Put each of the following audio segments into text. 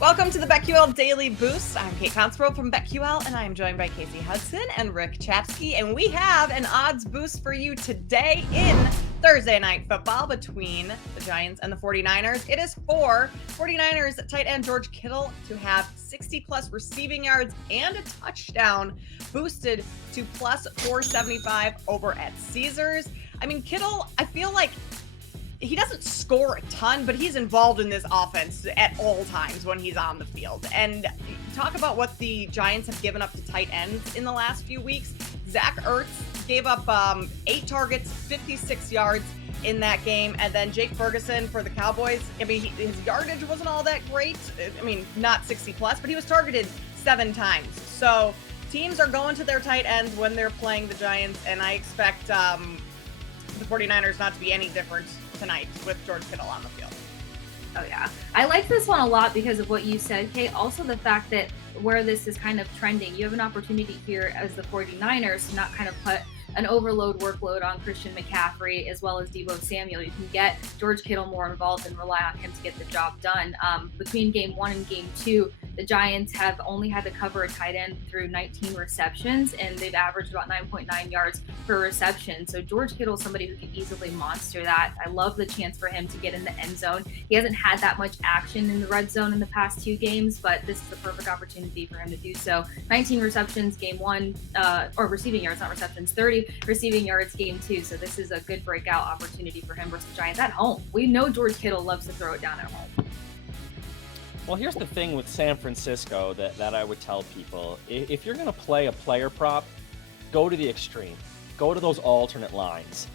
Welcome to the BetQL Daily Boost. I'm Kate Constable from BetQL, and I am joined by Casey Hudson and Rick Chapsky. And we have an odds boost for you today in Thursday Night Football between the Giants and the 49ers. It is for 49ers tight end George Kittle to have 60-plus receiving yards and a touchdown, boosted to plus 475 over at Caesars. I mean, Kittle, I feel like he doesn't score a ton, but he's involved in this offense at all times when he's on the field. And talk about what the Giants have given up to tight ends in the last few weeks. Zach Ertz gave up 8 targets, 56 yards in that game. And then Jake Ferguson for the Cowboys. I mean, his yardage wasn't all that great. I mean, not 60 plus, but he was targeted 7 times. So teams are going to their tight ends when they're playing the Giants. And I expect the 49ers not to be any different tonight with George Kittle on the field. Oh yeah, I like this one a lot because of what you said, Kate. Also the fact that where this is kind of trending, you have an opportunity here as the 49ers to not kind of put an workload on Christian McCaffrey as well as Deebo Samuel. You can get George Kittle more involved and rely on him to get the job done. Between game 1 and game 2, the Giants have only had to cover a tight end through 19 receptions, and they've averaged about 9.9 yards per reception. So George Kittle is somebody who can easily monster that. I love the chance for him to get in the end zone. He hasn't had that much action in the red zone in the past 2 games, but this is the perfect opportunity for him to do so. 19 receptions game 1, or receiving yards, not receptions, 30 receiving yards game 2. So this is a good breakout opportunity for him versus the Giants at home. We know George Kittle loves to throw it down at home. Well, here's the thing with San Francisco that I would tell people. If you're going to play a player prop, go to the extreme. Go to those alternate lines.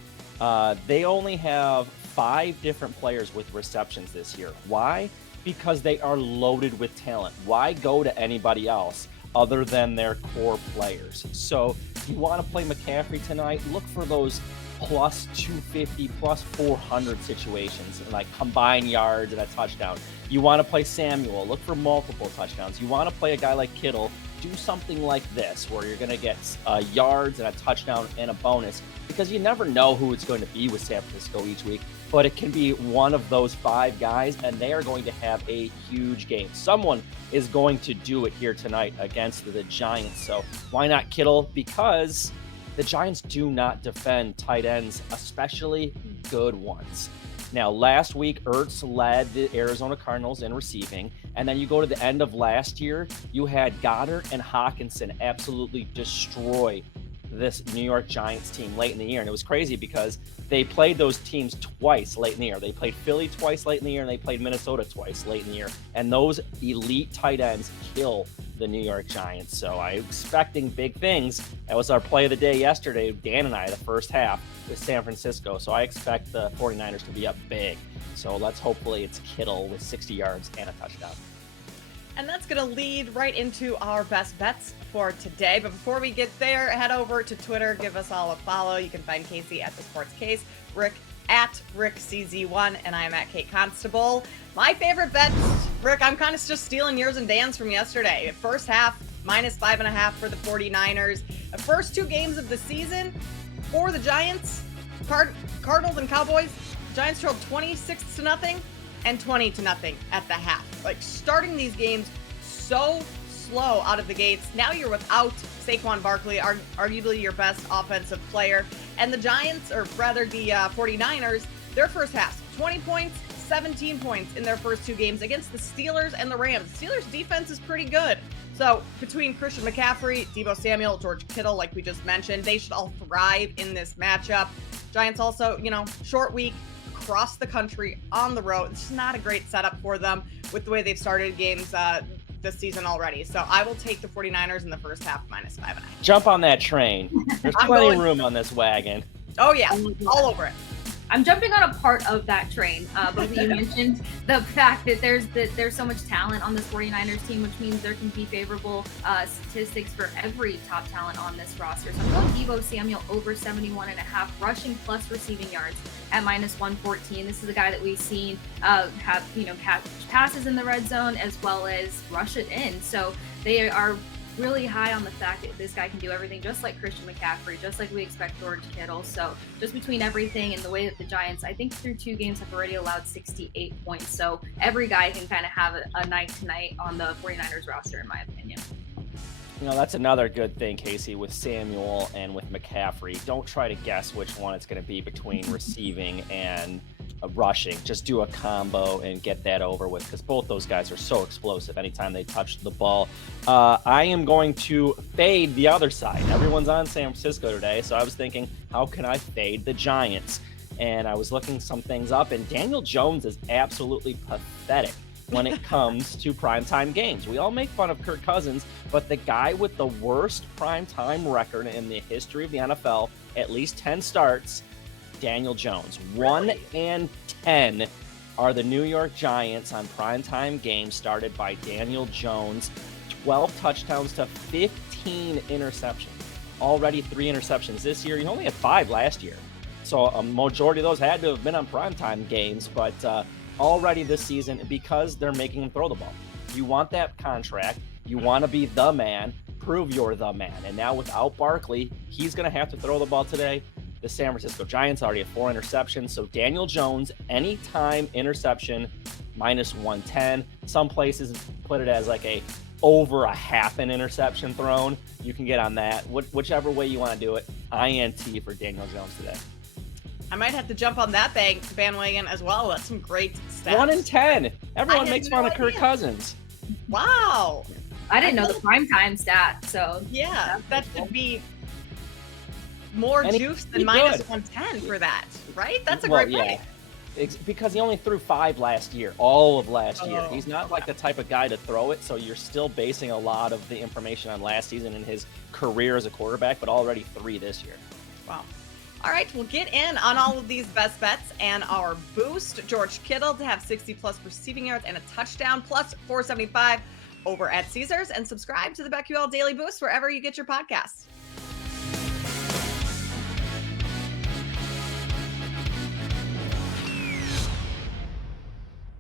They only have 5 different players with receptions this year. Why? Because they are loaded with talent. Why go to anybody else other than their core players? So if you want to play McCaffrey tonight, look for those plus 250, plus 400 situations, and like combined yards and a touchdown. You want to play Samuel, look for multiple touchdowns. You want to play a guy like Kittle, do something like this where you're going to get yards and a touchdown and a bonus, because you never know who it's going to be with San Francisco each week, but it can be one of those 5 guys, and they are going to have a huge game. Someone is going to do it here tonight against the Giants. So why not Kittle? Because the Giants do not defend tight ends, especially good ones. Now, last week, Ertz led the Arizona Cardinals in receiving, and then you go to the end of last year, you had Goddard and Hawkinson absolutely destroy this New York Giants team late in the year. And it was crazy because they played those teams twice late in the year. They played Philly twice late in the year, and they played Minnesota twice late in the year. And those elite tight ends kill the New York Giants. So I'm expecting big things. That was our play of the day yesterday, Dan and I, the first half with San Francisco. So I expect the 49ers to be up big. So hopefully it's Kittle with 60 yards and a touchdown. And that's going to lead right into our best bets for today. But before we get there, head over to Twitter, give us all a follow. You can find Casey at The Sports Case, Rick at RickCZ1, and I am at Kate Constable. My favorite bets, Rick, I'm kind of just stealing yours and Dan's from yesterday. First half, minus 5.5 for the 49ers. The first 2 games of the season for the Giants, Cardinals and Cowboys, Giants trailed 26-0 and 20-0 at the half. Like, starting these games so slow out of the gates. Now you're without Saquon Barkley, arguably your best offensive player. And the Giants, or rather the 49ers, their first half, 20 points, 17 points in their first 2 games against the Steelers and the Rams. Steelers defense is pretty good. So between Christian McCaffrey, Deebo Samuel, George Kittle, like we just mentioned, they should all thrive in this matchup. Giants also, short week, across the country, on the road. It's just not a great setup for them with the way they've started games this season already. So I will take the 49ers in the first half, minus 5.5. Jump on that train. There's plenty of room on this wagon. Oh yeah, all over it. I'm jumping on a part of that train. But you mentioned the fact that there's so much talent on this 49ers team, which means there can be favorable statistics for every top talent on this roster. So I'm going Deebo Samuel over 71.5 rushing plus receiving yards at minus 114. This is a guy that we've seen have catch passes in the red zone as well as rush it in. So they are really high on the fact that this guy can do everything, just like Christian McCaffrey, just like we expect George Kittle. So just between everything and the way that the Giants, I think through 2 games, have already allowed 68 points. So every guy can kind of have a night tonight on the 49ers roster, in my opinion. You know, that's another good thing, Casey, with Samuel and with McCaffrey. Don't try to guess which one it's going to be between receiving and rushing. Just do a combo and get that over with, because both those guys are so explosive anytime they touch the ball. I am going to fade the other side. Everyone's on San Francisco today, so I was thinking, how can I fade the Giants? And I was looking some things up, and Daniel Jones is absolutely pathetic when it comes to primetime games. We all make fun of Kirk Cousins, but the guy with the worst primetime record in the history of the NFL, at least 10 starts, Daniel Jones. 1-10 are the New York Giants on primetime games started by Daniel Jones. 12 touchdowns to 15 interceptions. Already 3 interceptions this year. He only had 5 last year. So a majority of those had to have been on primetime games, but already this season, because they're making him throw the ball. You want that contract. You want to be the man. Prove you're the man. And now without Barkley, he's going to have to throw the ball today. The San Francisco Giants already have 4 interceptions. So Daniel Jones, anytime interception, -110. Some places put it as like over a half an interception thrown. You can get on that. Whichever way you want to do it. INT for Daniel Jones today. I might have to jump on that bandwagon as well. That's some great stats. 1-10. Everyone makes fun of Kirk Cousins. Wow. I didn't know the primetime stat, so yeah, that should be more juice than -110 for that, right? That's a great point. It's because he only threw 5 last year, all of last year. He's not like the type of guy to throw it, so you're still basing a lot of the information on last season and his career as a quarterback, but already 3 this year. Wow. All right, we'll get in on all of these best bets and our boost. George Kittle to have 60+ receiving yards and a touchdown, plus 475 over at Caesars. And subscribe to the BetQL Daily Boost wherever you get your podcasts.